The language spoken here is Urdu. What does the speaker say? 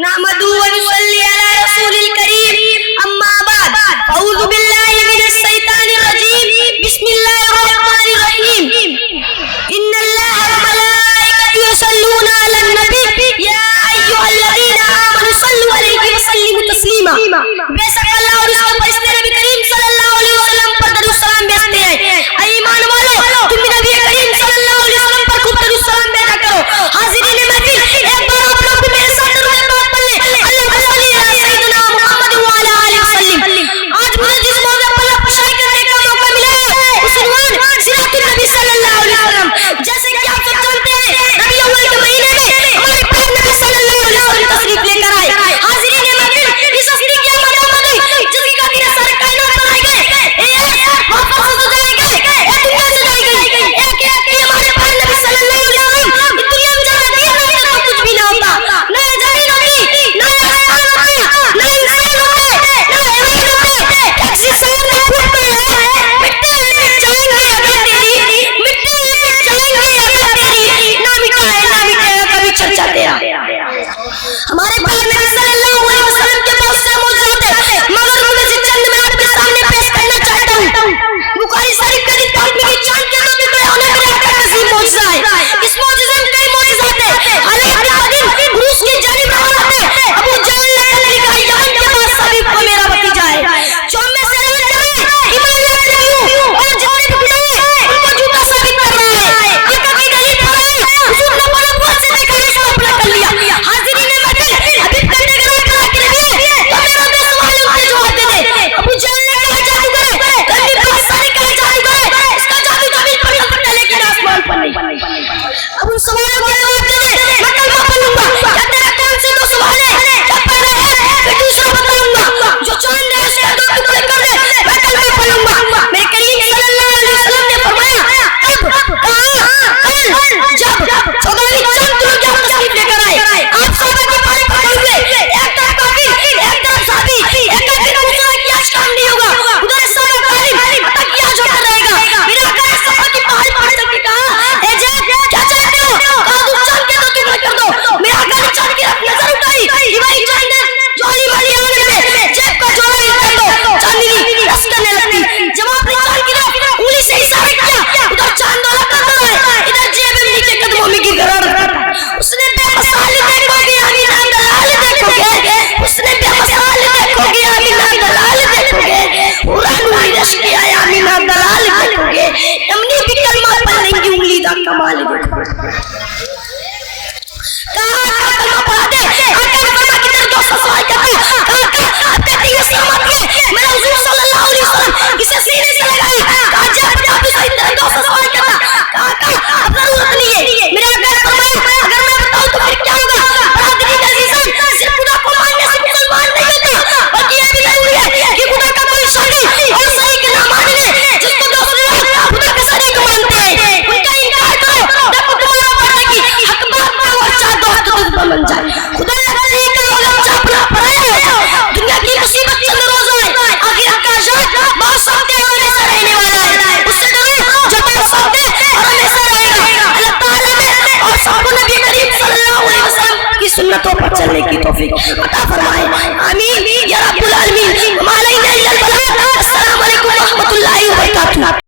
نحمدہ و نصلی علی رسول الکریم اما بعد اعوذ باللہ من الشیطان الرجیم بسم اللہ الرحمن الرحیم ان اللہ وملائکتہ یصلون علی النبی یا ایھا الذین آمنوا صلوا علیہ وسلموا تسلیما. بے شک اللہ اور اس کے فرشتے نبی کریم صلی اللہ علیہ وسلم پر درود سلام بھیجتے ہیں. اے ایمان والو تم نبی کریم صلی اللہ علیہ وسلم پر خوب درود سلام بھیجا کرو. حاضرین محفل ایک بار آپ لوگ بھی میرے ساتھ درود پاک پڑھ لیں. اللہم صلی علی سیدنا محمد وعلی آلہ وسلم. آج مجھے جس موضوع پر پشائی کرنے کا موقع ملا ہے اس عنوان سیرت النبی صلی اللہ علیہ وسلم. جیسے کہ آپ سب جانتے ہیں ربیع الاول کے مہینے میں ہمارے پیارے نبی صلی اللہ علیہ وسلم تشریف لے کر آئے. حاضرین محفل اس ہستی کی آمد جس کی خاطر سارے کائنات بنائے گئے واپس ہو جائے گئے دنیا سے جائے گئی ایک ہمارے پیارے نبی صلی اللہ علیہ وسلم اس دنیا میں جانا دیا تو کچھ بھی نہ ہوتا. نہ جانی ہوتی نہ آسمان ہوتے نہ انسان ہوتے نہ ایمان ہوتے. ٹیکسی سال میں پھوٹتے ہیں مٹے مٹ جائیں گے اگر تیری مٹے مٹ جائیں گے اگر تیری نہ مٹائے کبھی چرچا تیرا. ہمارے پیارے نبی صلی اللہ علیہ وسلم کے بہت سے معجزات ہیں مگر مجھے چند میں آپ کے سامنے پیش کرنا چاہتا ہوں. بخاری شریف کے حدیث پاک میں چاند کے دو ٹکڑے ہونے کا ایک عظیم معجزہ ہے. اس معجزے میں کئی معجزات ہیں. حالانکہ دن روس کی جانب روانہ تھے. ابو جہل نے کہا یمن کے پاس صلیب کو میرا بھتیجا ہے جو میں سے رہ جائے ایمان لانے لگی ہوں اور جتنے بھی بڑھائے ان کو جھوٹا ثابت کر رہا ہے. حقیقت کی دلیل پر ہے حضور نے بڑا بہت سے دیکھا اس کو اپنا کر لیا. حاضرین محفل حبیب کرنے کے لیے کہا کہ نبی تو میرا دو سوال ان کے جواب دے دے. ابو جہل نے کہا جادوگر ہے کرنی بہت ساری کہا جادوگر ہے اس کا جادو زمین پر لپٹتا ہے لیکن آسمان پر نہیں. اب ان سوالوں کے جواب دے دے میں کلمہ پڑھوں گا. کیا تیرا کون سے دو سوال ہے کیا پہلا ہے پھر دوسرا بتاؤں گا. جو چاند ہے اسے دو ٹکڑے کر دے میں کلمہ پڑھوں گا. میرے کریم صلی اللہ علیہ وسلم نے فرمایا اب کل جب 14ویں چاند تم کیا تشریف لے کر آئے آپ صحابہ کے پاس پڑے ہوئے ایک طرف کافر ایک طرف صحابی ایک کافر دوسرا کی آج کام نہیں ہوگا ادھر سارا تعلیم تک کی آج ہوتا رہے گا. میرا آقا صفا کی پہاڑ پہاڑ تک کہا اے جب کیا چاہتے ہو کہا تو چاند کے دو ٹکڑے کر دو. میرا آقا نے چاند کی طرف نظر اٹھائی بھائی چاند جوانی والی آنگن میں جیب کا جوڑا کر دو چاندنی رس کرنے لگتی. جب آپ نے چاند کی طرف انگلی سے اشارہ کیا ادھر چاند والا کر رہا ہے ادھر جیب میں نیچے قدموں میں گر رہا ہے. اس نے بے مثال دیکھو گے آمینہ دلال دیکھو گے اس نے بے مثال دیکھو گے آمینہ دلال دیکھو گے پورا نوری رش کیا ہے آمینہ دلال دیکھو گے امنی بھی کلمہ پڑھ لیں گی انگلی دا کمال دیکھو گے. کہا کلمہ پڑھا دے آقا نے فرمایا کہ تیرے دوست سوال کرتے کہا آپ کہتے ہیں سلامت ہے میرا حضور صلی اللہ علیہ وسلم اسے سینے سے لگائے. کہا جب آپ اس تیرے دوست سوال کرتا کہا اب ضرورت نہیں ہے. میرے آقا نے فرمایا اگر میں بتاؤں تو پھر کیا ہوگا. برادری عزیزان صرف خدا کو ماننے سے مسلمان نہیں ہوتا بلکہ یہ بھی ضروری ہے کہ خدا کا کوئی شریک اور شریک نہ ماننے جس کو دوست لوگ خدا کا شریک مانتے ہیں ان کا انکار کرو جب تمہارا پڑھنے کی حق بات میں اور چاہ دوست دشمن بن جائے. خدا نے شریک کا علم چاپنا پڑایا ہے. دنیا کی مصیبت چند روز ہے آخرت کا عذاب بہت سخت ہے اور ہمیشہ رہنے والا ہے. اس سے ڈرو جو بہت سخت ہے اور ہمیشہ رہے گا. اللہ تعالیٰ نے اور صحابہ نبی کریم صلی اللہ علیہ وسلم کی سنتوں پر چلنے کی توفیق عطا فرمائے.